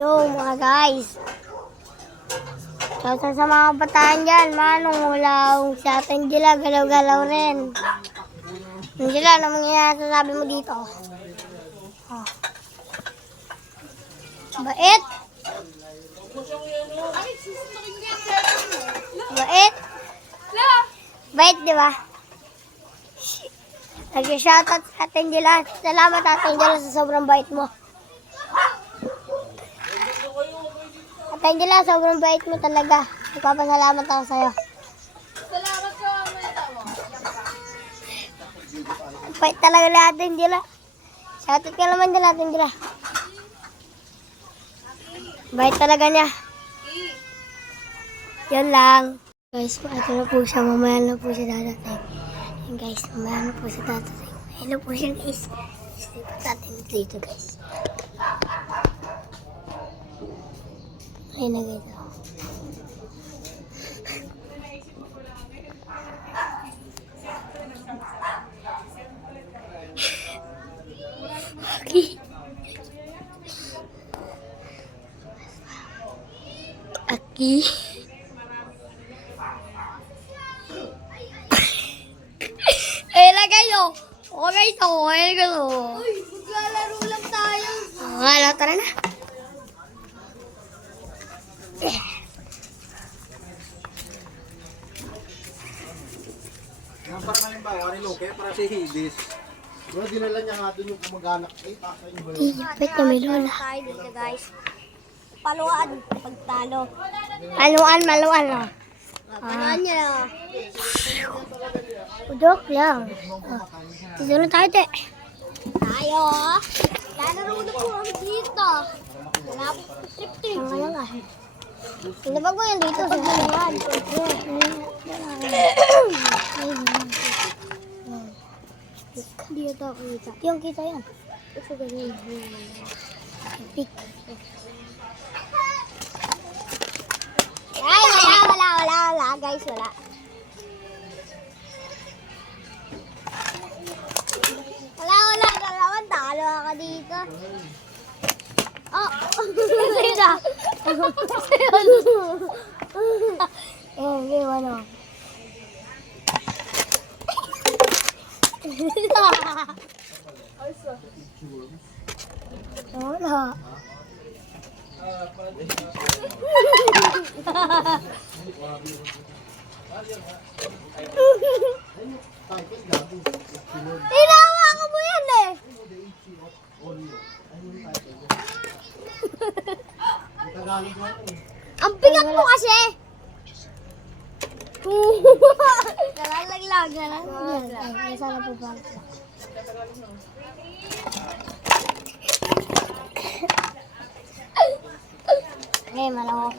Yo mga guys, shoutout sa mga bataan dyan, manong ulaw, si Ate Angela, galaw-galaw rin. Angela, ano mangyayari sasabi mo dito? Oh. Bait? Bait? Bait, di ba? Nag-shoutout sa Ate Angela. Salamat Ate Angela sa sobrang bait mo. Ate Angela, sobrang bait mo talaga. Nagpapasalamat ako sa'yo. Salamat ka, mamaya mo. Bait talaga na Ate Angela. Shoutout ka naman din Ate Angela. Bait talaga niya. Yan lang. Guys, ito na po siya. Mamaya na po siya dadating. Yan guys, mamaya na po siya dadating. Hello po siya guys. Stay pa natin dito guys. Ayun na guys. Okay. Aki. Eh, lagay nyo. Okay ito. Okay ito. Uy, maglalaro lang tayo. Wala, tara na. Yung parang halimbawa, niloke para si Hibis. Pero dinala niya nga doon yung kumag-anak. Paksa yung ba yun? Iyapit na may lola. Tayo dito guys. Paluan, pagtalo. Maluan, maluan na. Paluan niya lang. Udok lang. Dito na tayo, te. Tayo. Lalaro na po kami dito. Wala po trip-trip. Ang ano nga. Ano ba ko yan dito sa galawan? Dito ako kita. Yung kita yan. Ito ganyan. Pick. Ay, wala. Guys, wala. Wala. Dalawan, talo ka dito. Oh, sino? Eh, ano? Wala. Tinawa ko mo yan eh. Ang bigat mo kasi. Nalalaglag. Ay, sana po ba? Eh, malawak.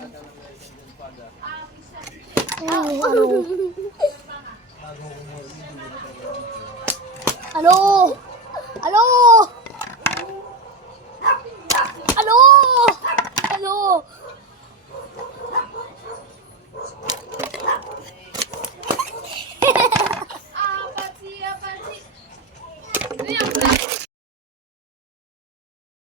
Ano?